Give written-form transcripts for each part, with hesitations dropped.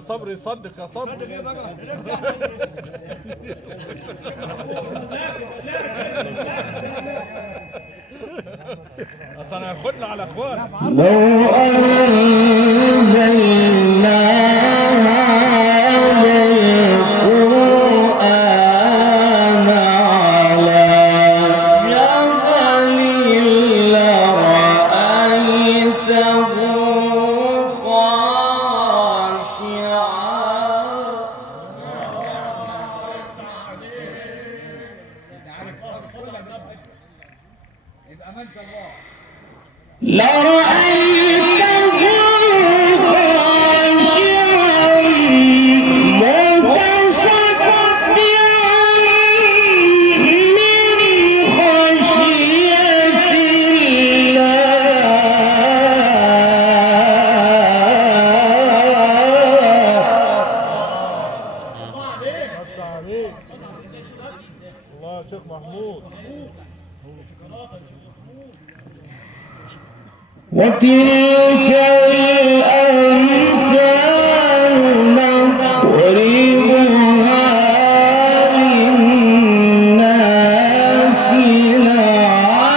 صبري يصدق يا صبري. اصل انا هاخدنا على اخوان. لو انزلنا وتلك الأمثال نضربها للناس لعلهم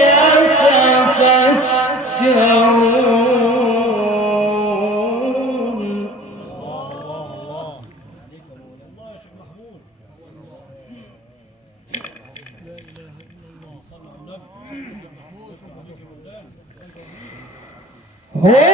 يتفكرون. هو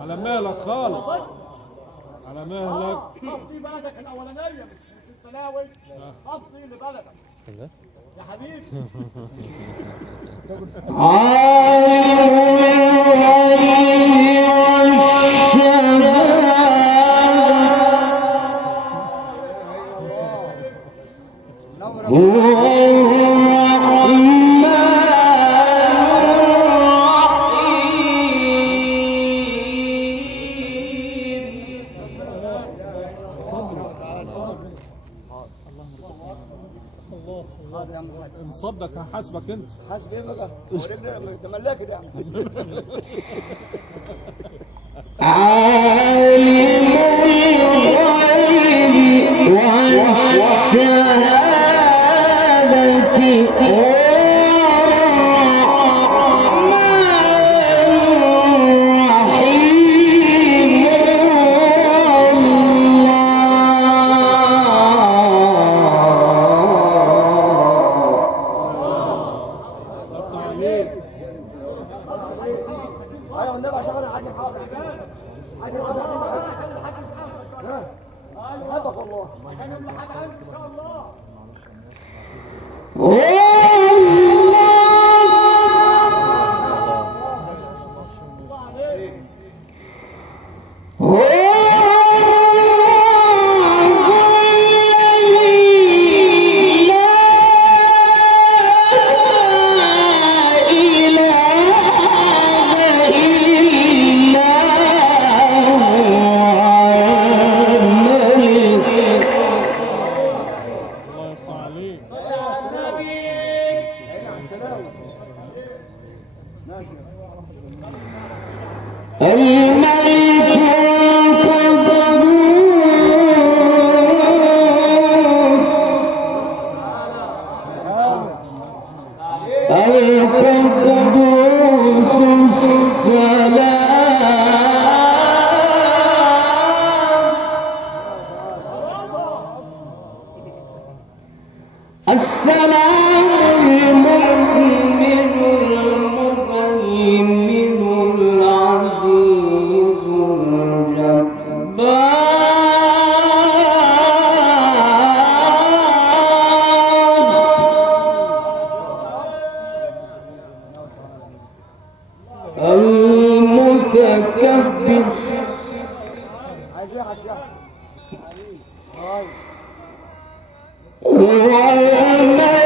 على مهلك خالص، على مهلك. خطي بلدك الاولانيه مش التلاوي، خطي لبلدك يا حبيبي. هنصدق هحاسبك انت. حاسب ايه بقى؟ ده ملاك ده. عالم الغيب والشهادة ايوه النبي عشان انا حاجه حاضر. حاجه حاضر. حبك والله. عشان كل حاجه عندك ان شاء الله. القدوس السلام المؤمن المهيمن العزيز الجبار المتكبر والملك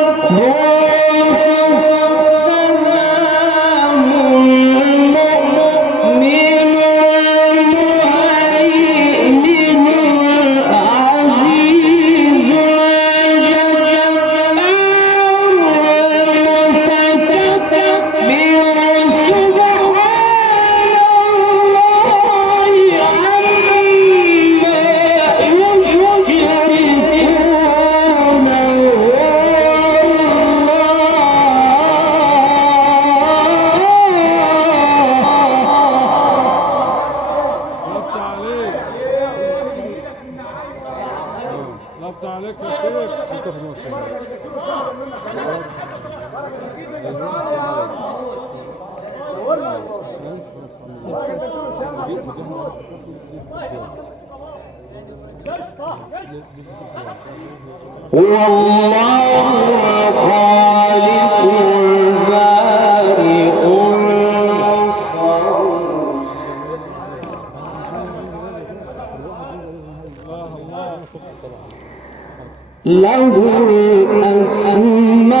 القدوس السلام المؤمن المهيمن العزيز الجبار المتكبر سبحان الله عما لفت عليك يا شيخ. هو الله الخالق البارئ المصور له الأسماء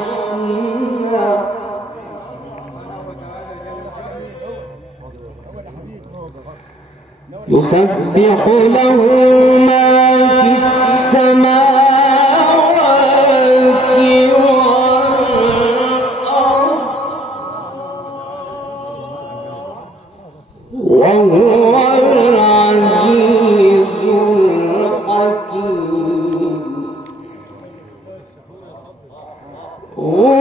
الحسنى يسبح له ما في السماوات والأرض وهو العزيز الحكيم هو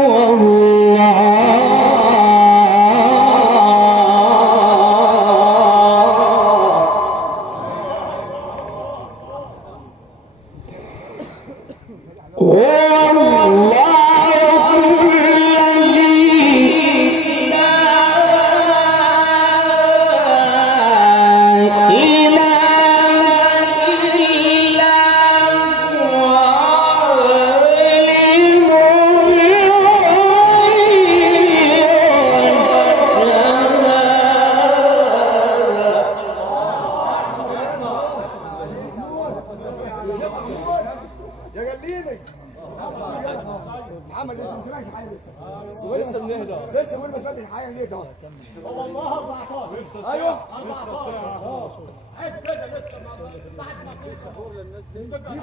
محمد لسه ما سمعش حاجه لسه بنهدى لسه بقول ما سمعتش حاجه ليه ده والله 14 ايوه 14 عيد كده لسه بعد ما في سحور للناس دي قريب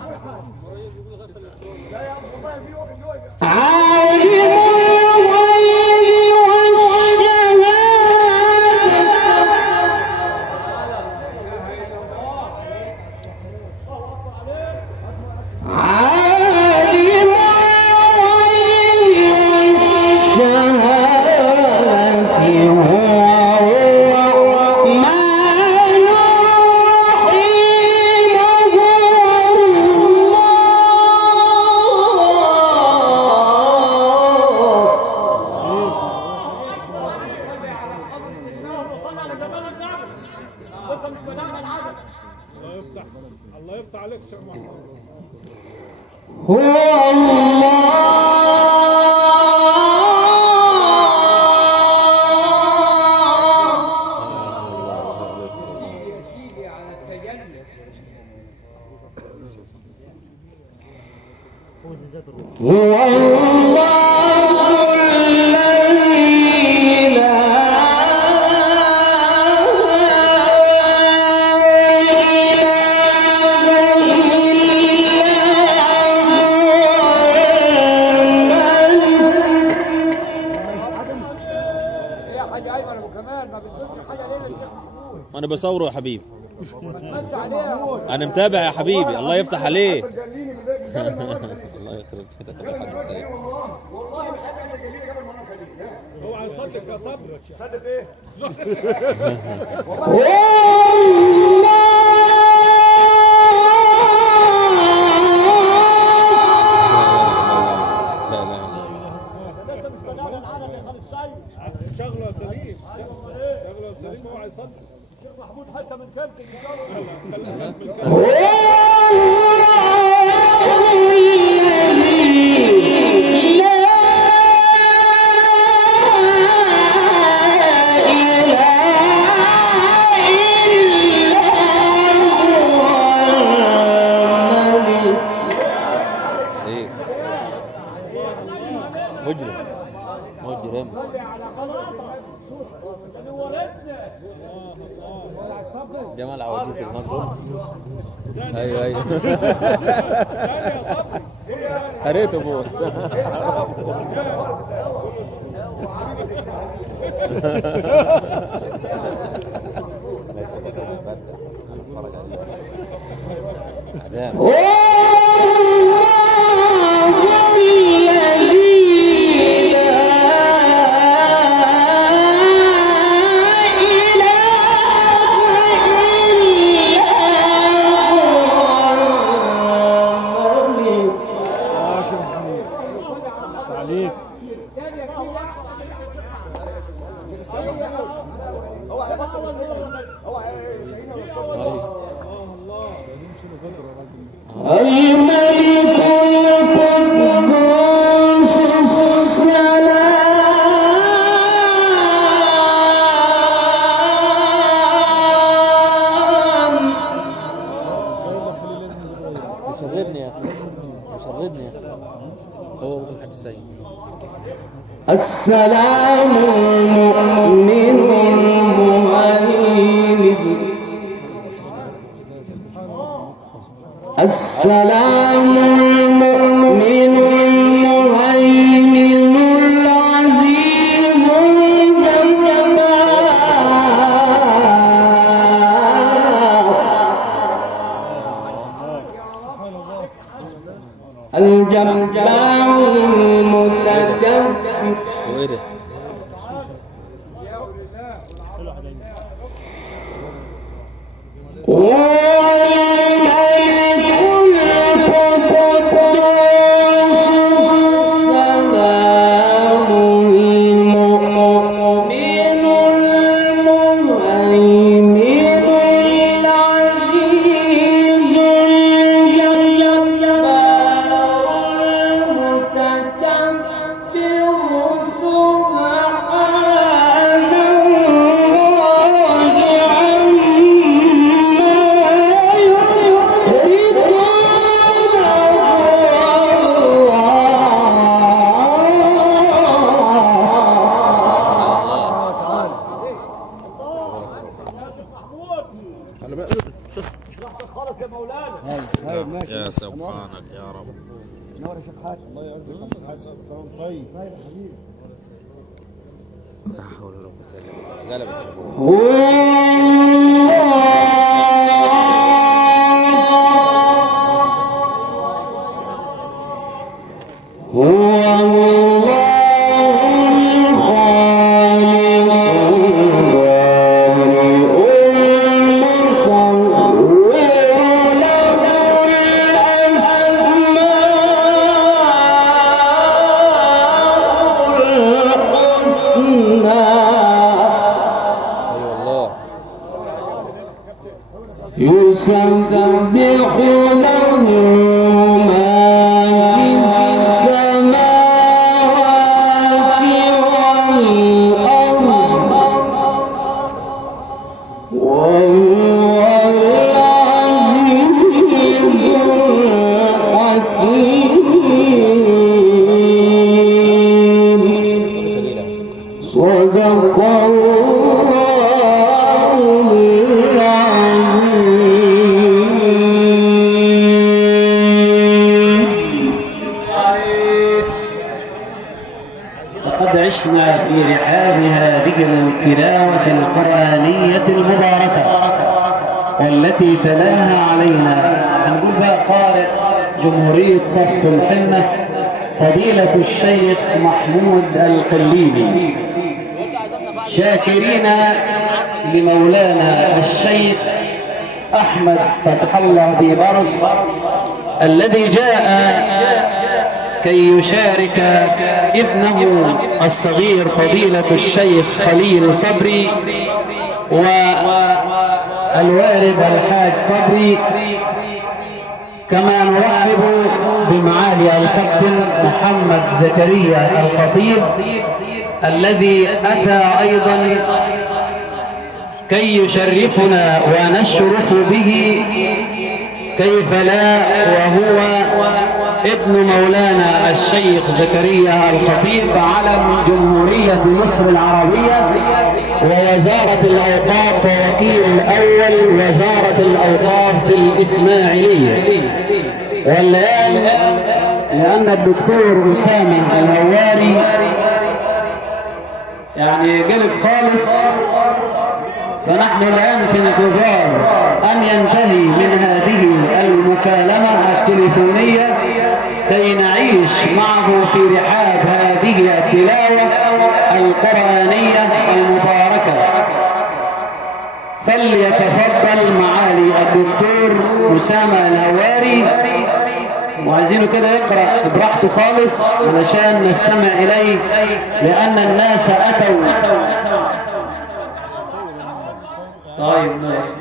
يقول غسل لا يا ابو والله في وقت جوه الله يفتح عليك شيخ محمود. هو الله يا سيدي على التجلي. هو الله انا بصوره يا حبيبي. انا متابع يا حبيبي. الله يفتح عليك. الله يخرب بيتك يا حاج سيد. والله بحب انا جميل قبل ما انا اخليه اوعى يصدق يا صبري. صدق ايه؟ لا لا لسه مش بدأنا العالم يا خالد السيد شغله سليم. شغله سليم. اوعى يصدق. الشيخ محمود حتى من كام مجرم مجرم. جمال عواجيز المجرم. ايوه ايوه. قريته بوس. الملك القدوس السلام. مشربني يا اخي. مشربني يا اخي. هو الحاج سيد. السلام المؤمن المهيمن. السلام المؤمن المهيمن العزيز الجبار المتكبر. وايه ده؟ المتكبر طيب لا حول ولا قوة إلا بالله. غلب التليفون. أي والله. يسبح له ما في السماوات والأرض وهو العزيز الحكيم. صدق لقد عشنا في رحاب هذه التلاوة القرآنية المباركة والتي تلاها علينا هنقول بقى قارئ جمهورية صفت الحنة فضيلة الشيخ محمود القليبي، شاكرين لمولانا الشيخ أحمد فتح الله ببرص الذي جاء كي يشارك ابنه الصغير فضيلة الشيخ خليل صبري والوالد الحاج صبري، كما نرحب بمعالي الكابتن محمد زكريا الخطيب الذي أتى أيضا كي يشرفنا ونشرف به، كيف لا وهو ابن مولانا الشيخ زكريا الخطيب علم جمهورية مصر العربية ووزارة الأوقاف ووكيل الأول وزارة الأوقاف الإسماعيلية. والآن لأن الدكتور أسامة الهواري يعني قلب خالص، فنحن الآن في انتظار أن ينتهي من هذه المكالمة التليفونية كي نعيش معه في رحاب هذه التلاوة القرآنية المباركة. فليتفضل معالي الدكتور أسامة الهواري، وعايزينه كده يقرأ براحته خالص علشان نستمع إليه لأن الناس أتوا. طيب ماشي.